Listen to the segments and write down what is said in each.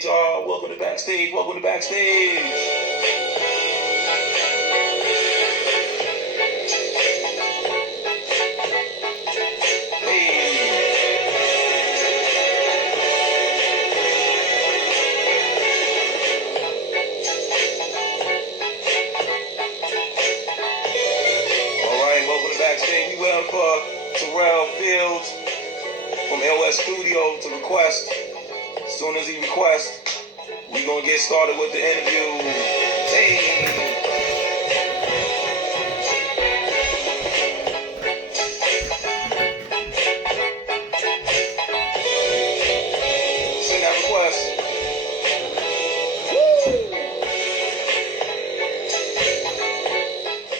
backstage, y'all. Welcome to backstage. Welcome to backstage. Backstage, we waiting for Terrell Fields from AOS Studio to request. As soon as he requests, we gonna get started with the interview. Hey! Send that request.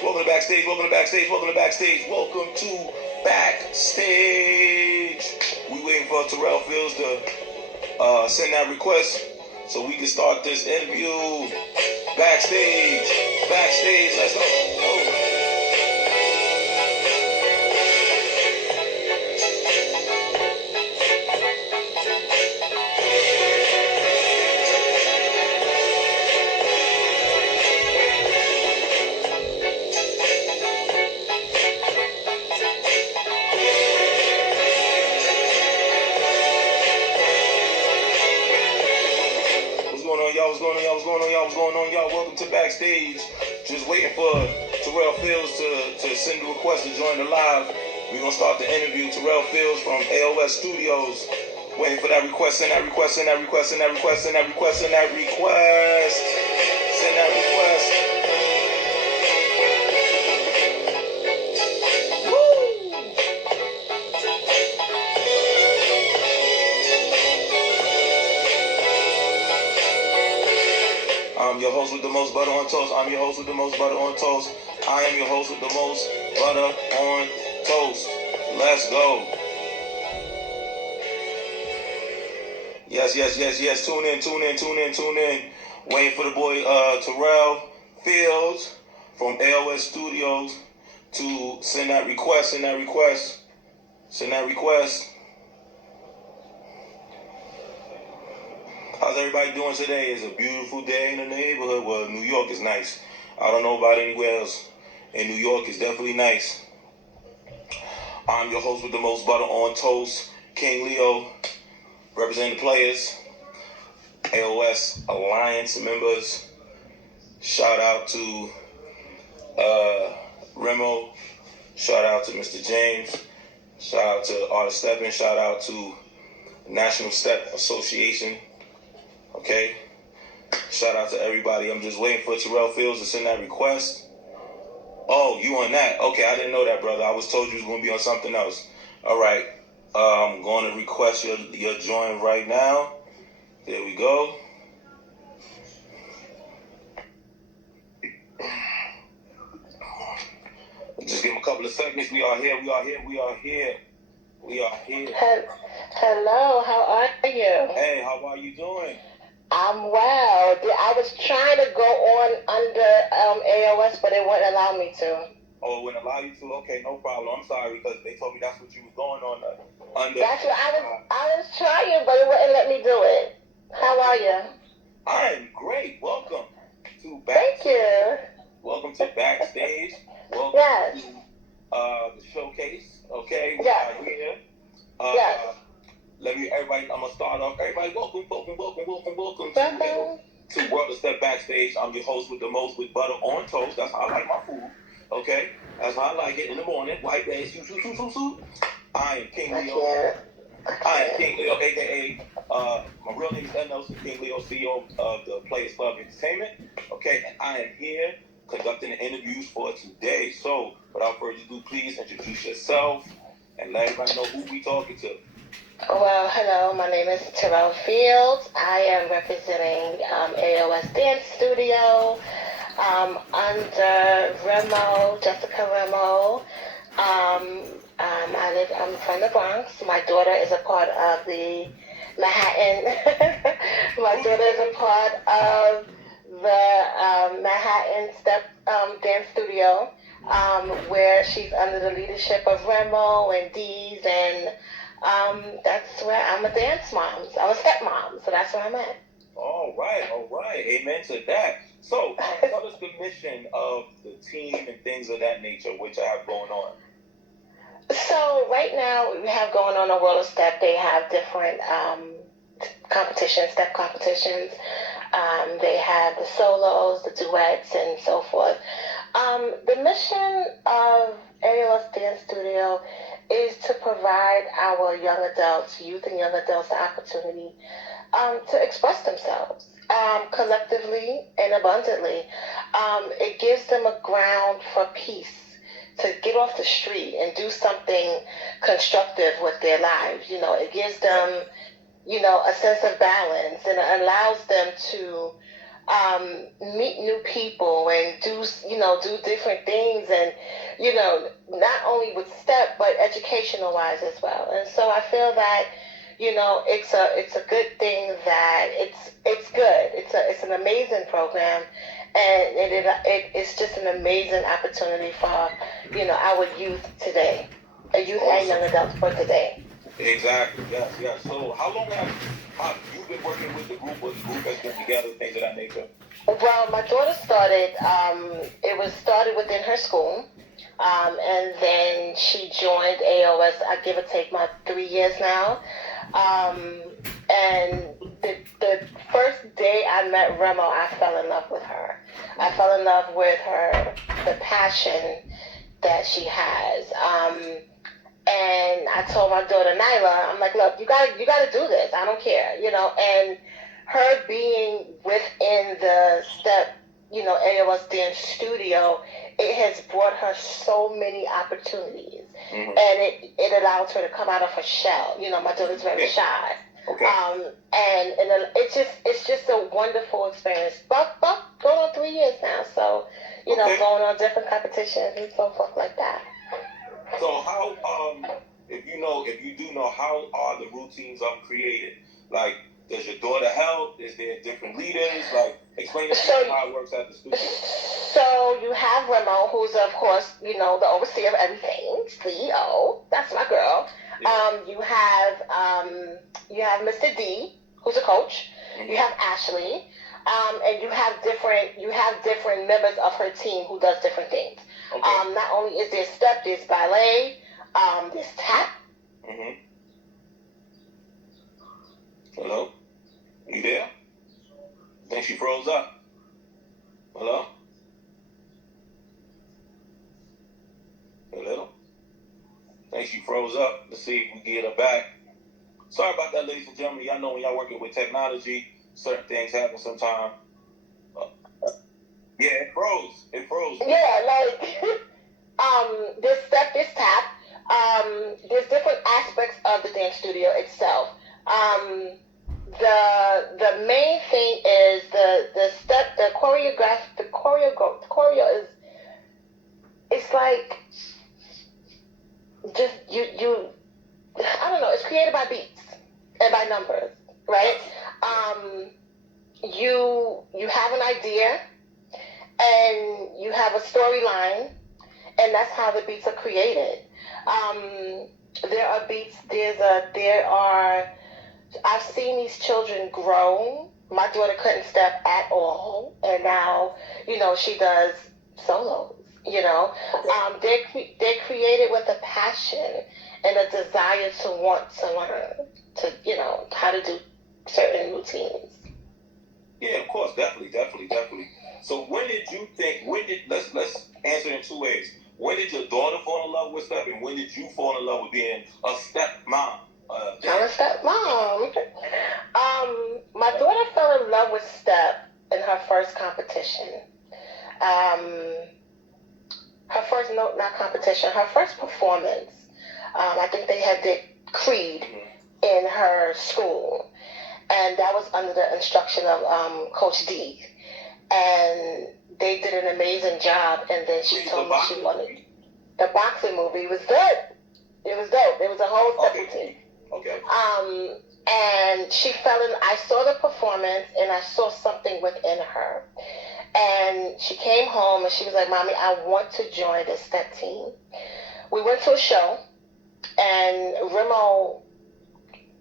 Welcome to backstage, welcome to backstage, welcome to backstage, welcome to backstage. We waiting for Terrell Fields to send that request so we can start this interview. Backstage, backstage, let's go. Welcome to backstage. Just waiting for Terrell Fields to send the request to join the live. We're gonna start the interview. Terrell Fields from AOS Studios. Waiting for that request. Send that request. Send that request. Send that request. Send that request. Send that request. Send that request. I'm your host with the most butter on toast. I'm your host with the most butter on toast. I am your host with the most butter on toast. Let's go. Yes. Tune in. Waiting for the boy Terrell Fields from AOS Studios to send that request. How's everybody doing today? It's a beautiful day in the neighborhood. Well, New York is nice. I don't know about anywhere else. In New York, it's definitely nice. I'm your host with the most butter on toast, King Leo, representing the players, AOS Alliance members. Shout out to Remo. Shout out to Mr. James. Shout out to Artist Steppin. Shout out to National Step Association. Okay, shout out to everybody. I'm just waiting for Terrell Fields to send that request. Oh, you on that? Okay, I didn't know that, brother. I was told you was going to be on something else. All right, I'm going to request your join right now. There we go. Just give him a couple of seconds. We are here. Hello, how are you? Hey, how are you doing? I'm well. I was trying to go on under AOS, but it wouldn't allow me to. Oh, it wouldn't allow you to? Okay, no problem. I'm sorry, because they told me that's what you was going on under. That's what I was trying, but it wouldn't let me do it. How are you? I'm great. Welcome to Backstage. Thank you. Welcome to Backstage. Welcome yes. to the showcase. Okay, we yes. are here. Yes. I'm gonna start off. Everybody, welcome to World of Step Backstage. I'm your host with the most with butter on toast. That's how I like my food. Okay, that's how I like it in the morning. White base, soup. I am King Leo. aka my real name is Nelson King Leo, CEO of the Players Club Entertainment. Okay, and I am here conducting the interviews for today. So, without further ado, please introduce yourself and let everybody know who we talking to. Well, hello, my name is Terrell Fields. I am representing AOS Dance Studio under Jessica Remo. I'm from the Bronx. My daughter is a part of the Manhattan. My daughter is a part of the Manhattan Step Dance Studio, where she's under the leadership of Remo and Dee's, and that's where I'm a dance mom. I'm a stepmom, so that's where I'm at. All right. Amen to that. So, tell us the mission of the team and things of that nature, which I have going on. So right now we have going on a World of Step. They have different competitions, step competitions. They have the solos, the duets, and so forth. The mission of AOS Dance Studio is to provide our young adults, youth and young adults, the opportunity to express themselves collectively and abundantly. It gives them a ground for peace to get off the street and do something constructive with their lives. It gives them, a sense of balance, and it allows them to meet new people and do different things, and not only with step but educational wise as well. And so I feel that it's a good thing that it's good. It's an amazing program, and it's just an amazing opportunity for our youth today, youth and young adults for today. Exactly. Yes. So, how long have you been working with the group, or the group has been together, things of that nature? Well, my daughter started. It was started within her school, and then she joined AOS. I give or take my 3 years now. And the first day I met Remo, I fell in love with her. I fell in love with her, the passion that she has. And I told my daughter Nyla, I'm like, look, you gotta do this. I don't care, And her being within the step, AOS Dance Studio, it has brought her so many opportunities, and it allows her to come out of her shell. My daughter's very shy. Okay. And it's just a wonderful experience. But going on 3 years now, so going on different competitions and so forth like that. So how if you do know, how are the routines created? Like, does your daughter help? Is there different leaders? Like, explain to me how it works at the studio. So you have Remo, who's of course the overseer of everything, CEO. That's my girl. Yeah. You have Mr. D, who's a coach. You have Ashley, and you have different members of her team who does different things. Okay. Not only is there step, there's ballet, there's tap. Hello? Are you there? I think she froze up. Hello? I think she froze up. Let's see if we can get her back. Sorry about that, ladies and gentlemen. Y'all know when y'all working with technology, certain things happen sometimes. Yeah, it froze. Yeah, there's step, there's tap. There's different aspects of the dance studio itself. The main thing is the step, the choreo is, it's like just you I don't know, it's created by beats and by numbers, right? You have an idea and you have a storyline, and that's how the beats are created. There are beats. I've seen these children grow. My daughter couldn't step at all, and now she does solos. They're created with a passion and a desire to want to learn how to do certain routines. Yeah, of course, definitely. So let's answer in two ways. When did your daughter fall in love with step, and when did you fall in love with being a step mom? I'm a step mom. My daughter fell in love with step in her first competition. Her first performance. I think they did Creed in her school, and that was under the instruction of Coach D. And they did an amazing job. And then she told me she wanted the boxing movie. It was good. It was dope. It was a whole step routine. Okay. And she I saw the performance, and I saw something within her. And she came home and she was like, "Mommy, I want to join the step team." We went to a show, and Remo,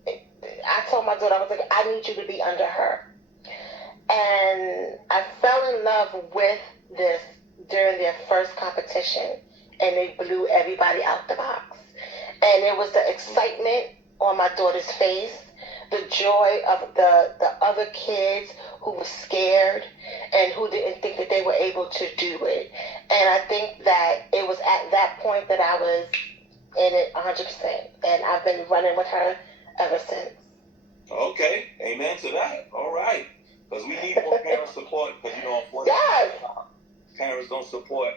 I told my daughter, I was like, "I need you to be under her." And I fell in love with this during their first competition, and they blew everybody out the box. And it was the excitement on my daughter's face, the joy of the other kids who were scared and who didn't think that they were able to do it. And I think that it was at that point that I was in it 100%. And I've been running with her ever since. Okay, amen to that. All right. Because we need more parent support, because, unfortunately, yes. Parents don't support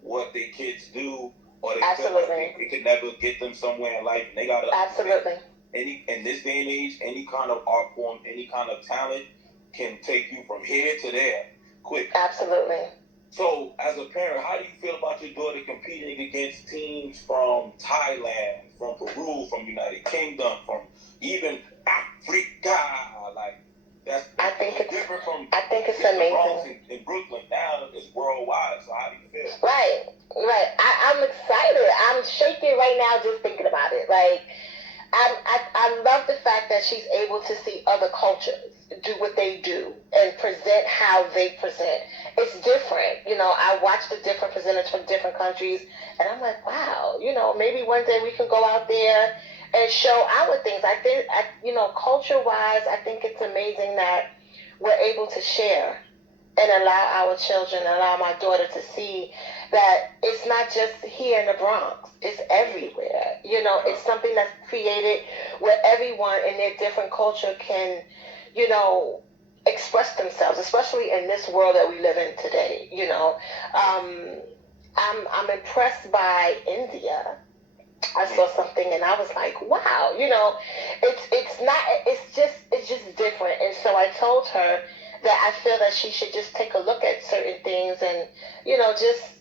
what their kids do, or they Absolutely. feel like it could never get them somewhere in life. And they got to Absolutely. In this day and age, any kind of art form, any kind of talent can take you from here to there quick. Absolutely. So, as a parent, how do you feel about your daughter competing against teams from Thailand, from Peru, from United Kingdom, from even Africa? Like, I think it's different from. I think it's amazing. In Brooklyn now, it's worldwide. So, how do you feel? Right. I'm excited. I'm shaking right now just thinking about it. Like, I love the fact that she's able to see other cultures do what they do and present how they present. It's different. I watch the different presenters from different countries, and I'm like, wow, maybe one day we can go out there and show our things. I think, culture-wise, I think it's amazing that we're able to share and allow our children, allow my daughter to see that it's not just here in the Bronx. It's everywhere. It's something that's created where everyone in their different culture can, express themselves, especially in this world that we live in today. I'm impressed by India. I saw something and I was like, wow, it's just different. And so I told her that I feel that she should just take a look at certain things and, just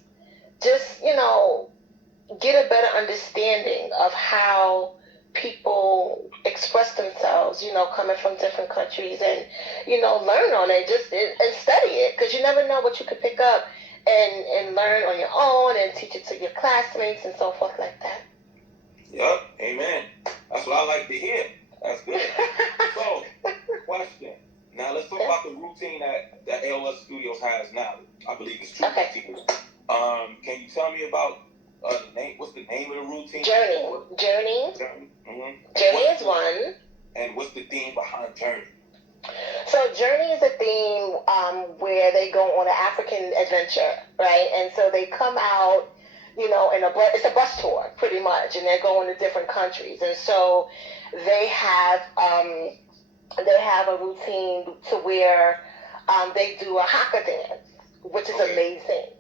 get a better understanding of how people express themselves, coming from different countries, and, learn on it, and study it, because you never know what you could pick up and learn on your own and teach it to your classmates and so forth like that. Yep, amen. That's what I like to hear. That's good. So, question. Now, let's talk about the routine that AOS Studios has now. I believe it's two routines. Can you tell me about the name? What's the name of the routine? Journey. Mm-hmm. Journey is one. And what's the theme behind Journey? So Journey is a theme where they go on an African adventure, right? And so they come out, it's a bus tour pretty much, and they're going to different countries. And so they have a routine to where they do a haka dance, which is amazing.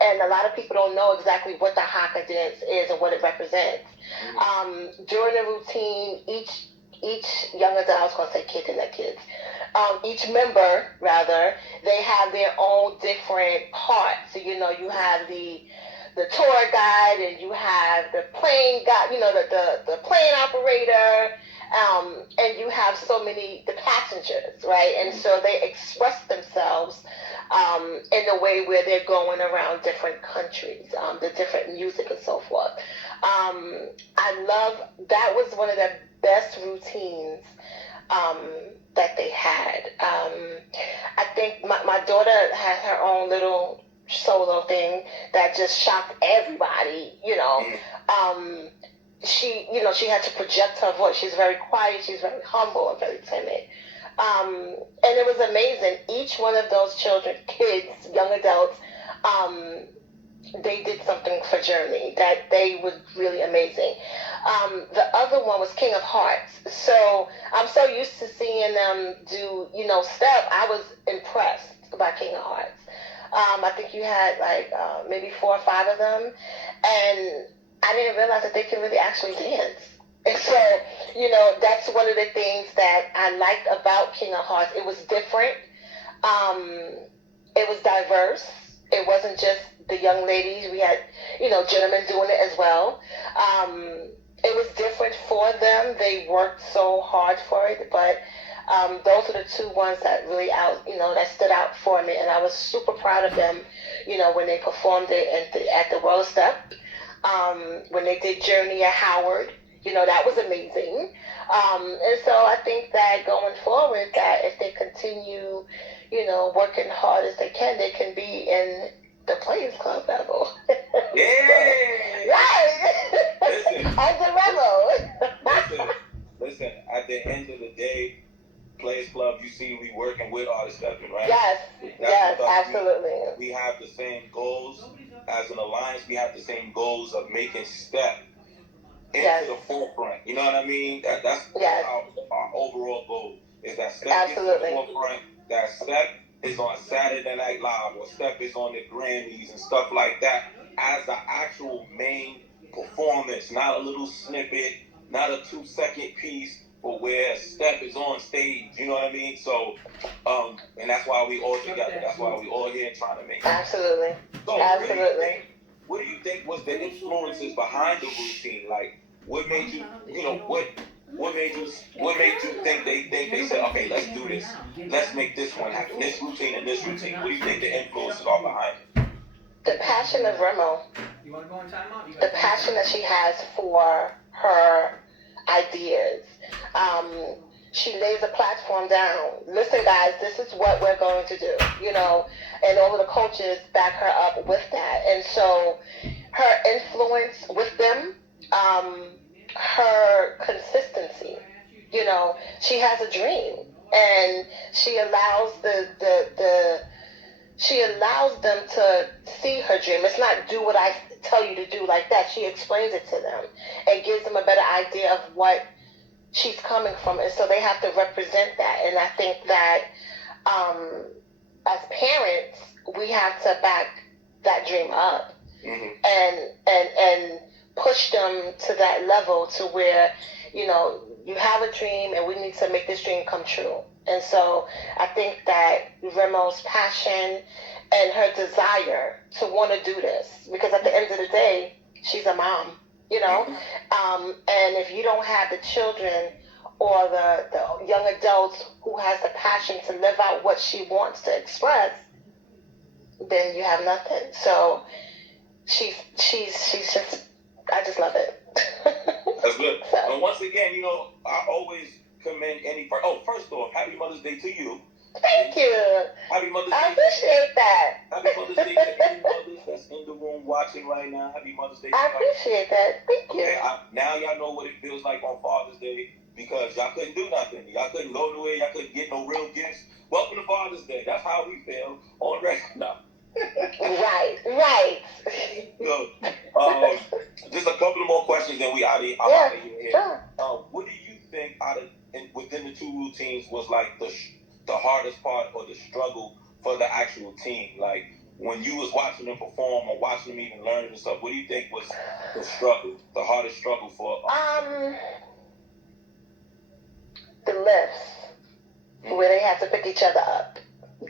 And a lot of people don't know exactly what the haka dance is and what it represents. During the routine, each young adult, I was going to say kid and not kids, each member, rather, they have their own different parts. So, you have the tour guide, and you have the plane guide, the plane operator, and you have the passengers, right? And so they express themselves in a way where they're going around different countries, the different music and so forth. That was one of the best routines that they had. I think my daughter had her own little solo thing that just shocked everybody, she had to project her voice. She's very quiet, she's very humble and very timid. And it was amazing. Each one of those children, kids, young adults, they did something for Journey that they was really amazing. The other one was King of Hearts. So I'm so used to seeing them do, step. I was impressed by King of Hearts. I think you had maybe 4 or 5 of them, and I didn't realize that they can really actually dance. And so, that's one of the things that I liked about King of Hearts. It was different. It was diverse. It wasn't just the young ladies. We had, gentlemen doing it as well. It was different for them. They worked so hard for it, but those are the 2 ones that really that stood out for me, and I was super proud of them, when they performed it at the World Step, when they did Journey at Howard, That was amazing. And so I think that going forward, that if they continue, working hard as they can be in the Players Club level. Yeah. Right. Listen. As a rebel. Listen. At the end of the day, Players Club, you see, we working with Artist Stepping, right? Yes, absolutely. We have the same goals as an alliance. We have the same goals of making Step into the forefront. You know what I mean? That's our overall goal is that Step gets to the forefront. That Step is on Saturday Night Live or Step is on the Grammys and stuff like that as the actual main performance, not a little snippet, not a 2-second piece, but where Step is on stage. You know what I mean? So, and that's why we all together. That's why we all here trying to make it. Absolutely. So, what do you think was the influences behind the routine? Like, what made you, what made you think they said, okay, let's do this. Let's make this one happen. This routine and this routine. What do you think the influences are behind it? The passion of Remo. The passion that she has for her ideas. She lays a platform down. Listen, guys, this is what we're going to do, and all of the coaches back her up with that. And so her influence with them, her consistency, she has a dream, and she allows she allows them to see her dream. It's not do what I tell you to do like that. She explains it to them and gives them a better idea of what she's coming from, and so they have to represent that. And I think that as parents, we have to back that dream up, and push them to that level to where you have a dream, and we need to make this dream come true. And so I think that Remo's passion and her desire to want to do this, because at the end of the day, she's a mom. And if you don't have the children or the young adults who has the passion to live out what she wants to express, then you have nothing. So she's just, I just love it. That's good. So. And once again, I always commend first off, happy Mother's Day to you. Thank you. Happy Mother's Day. I appreciate that. Happy Mother's Day to any mothers that's in the room watching right now. Happy Mother's Day. I appreciate that. Thank you. Now y'all know what it feels like on Father's Day, because y'all couldn't do nothing. Y'all couldn't go nowhere. Y'all couldn't get no real gifts. Welcome to Father's Day. That's how we feel on record now. Right. So, just a couple of more questions, then we out of here. Sure. What do you think within the two routines was like the hardest part or the struggle for the actual team? Like when you was watching them perform or watching them even learn and stuff, what do you think was the struggle, the hardest struggle for? The lifts where they had to pick each other up.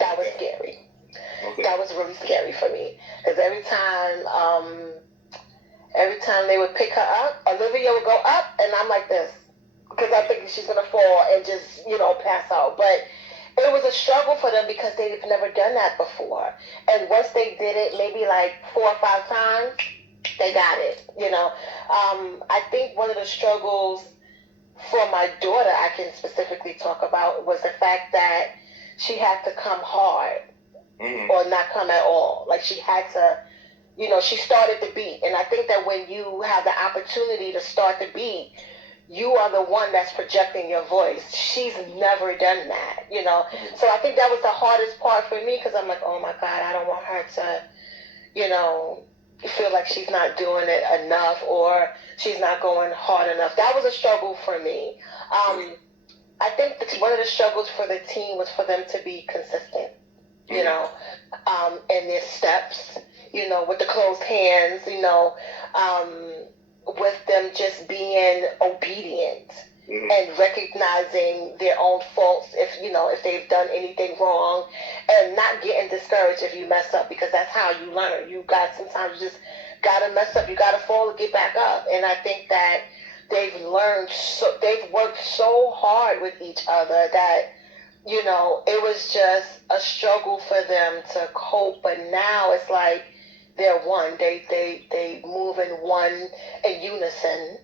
That was scary. Okay. That was really scary for me, because every time they would pick her up, Olivia would go up, and I'm like this, because I'm thinking she's gonna fall and just pass out. But it was a struggle for them because they've never done that before, and once they did it, maybe like 4 or 5 times, they got it. I think one of the struggles for my daughter, I can specifically talk about, was the fact that she had to come hard. Or not come at all. Like she had to, she started the beat. And I think that when you have the opportunity to start the beat, you are the one that's projecting your voice. She's never done that, So I think that was the hardest part for me, because I'm like, oh my God, I don't want her to, feel like she's not doing it enough or she's not going hard enough. That was a struggle for me. I think that one of the struggles for the team was for them to be consistent. In their steps, with the closed hands, with them just being obedient and recognizing their own faults if they've done anything wrong, and not getting discouraged if you mess up, because that's how you learn. Sometimes you just gotta mess up, you gotta fall and get back up. And I think that they've worked so hard with each other that it was just a struggle for them to cope. But now it's like they're one. They move in unison,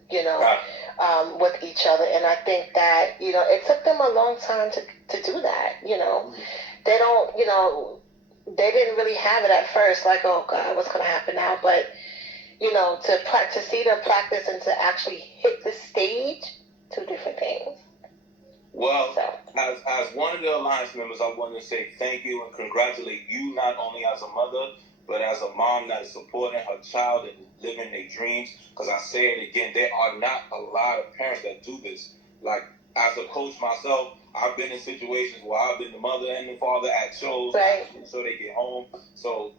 with each other. And I think that, it took them a long time to do that, They don't, they didn't really have it at first, like, oh God, what's going to happen now? But, to see them practice and to actually hit the stage, two different things. Well, as one of the Alliance members, I want to say thank you and congratulate you not only as a mother, but as a mom that is supporting her child and living their dreams. Because I say it again, there are not a lot of parents that do this. Like, as a coach myself, I've been in situations where I've been the mother and the father at shows, right, so they get home. So,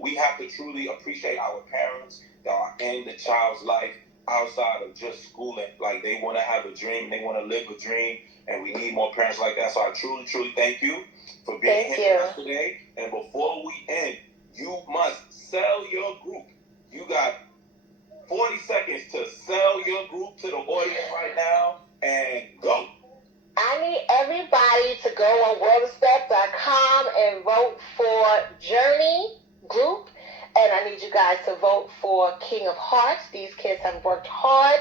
we have to truly appreciate our parents that are in the child's life outside of just schooling. Like, they want to have a dream, they want to live a dream, and we need more parents like that. So I truly, truly thank you for being here with us today. And before we end, you must sell your group. You got 40 seconds to sell your group to the audience right now, and go. I need everybody to go on worldofstep.com and vote for Journey Group. And I need you guys to vote for King of Hearts. These kids have worked hard.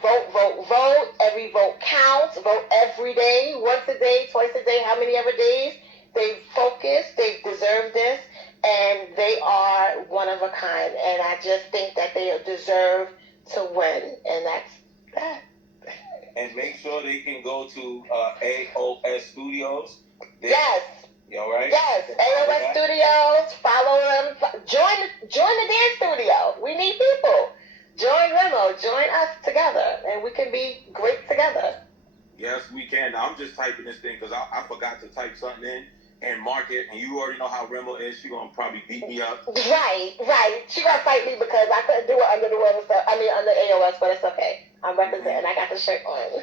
Vote, vote, vote. Every vote counts. Vote every day, once a day, twice a day, how many ever days. They've focused. They deserve this. And they are one of a kind. And I just think that they deserve to win. And that's that. And make sure they can go to AOS Studios. Yes. You all right? Yes, AOS Studios. Follow them. Join the dance studio. We need people. Join Remo. Join us together, and we can be great together. Yes, we can. Now, I'm just typing this thing because I forgot to type something in and mark it. And you already know how Remo is. She's gonna probably beat me up. Right. She gonna fight me because I couldn't do it under the world stuff. I mean, under AOS, but it's okay. I'm representing. I got the shirt on.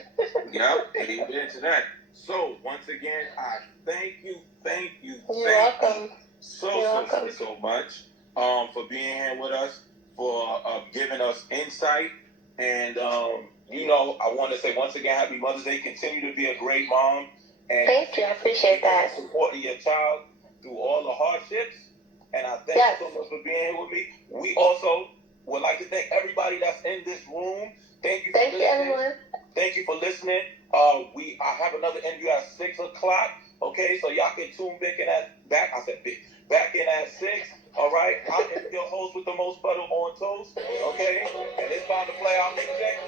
Yep, amen to that. So, once again, I thank you You're welcome. so much for being here with us, for giving us insight. And, I want to say once again, happy Mother's Day. Continue to be a great mom. And thank you. I appreciate that. Supporting your child through all the hardships. And I thank you so much for being here with me. We also would like to thank everybody that's in this room. Thank you for listening. Everyone. Thank you for listening. I have another interview at 6 o'clock. Okay, so y'all can tune back in at 6. All right, I am your host with the most butter on toast. Okay, and it's time to play our music.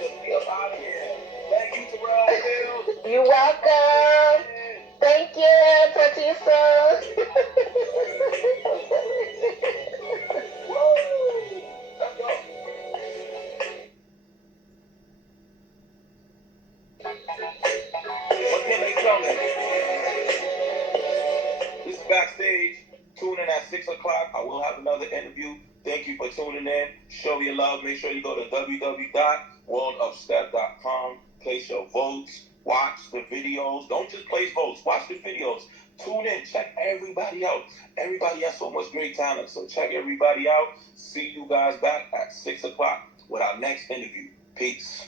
So we up out of here. Thank you, Terrell. You're welcome. Thank you. Talk to you soon. Let's go. What can they tell me? This is Backstage. Tune in at 6 o'clock. I will have another interview. Thank you for tuning in. Show your love. Make sure you go to www.worldofstep.com. Place your votes. Watch the videos. Don't just place votes. Watch the videos. Tune in. Check everybody out. Everybody has so much great talent. So check everybody out. See you guys back at 6 o'clock with our next interview. Peace.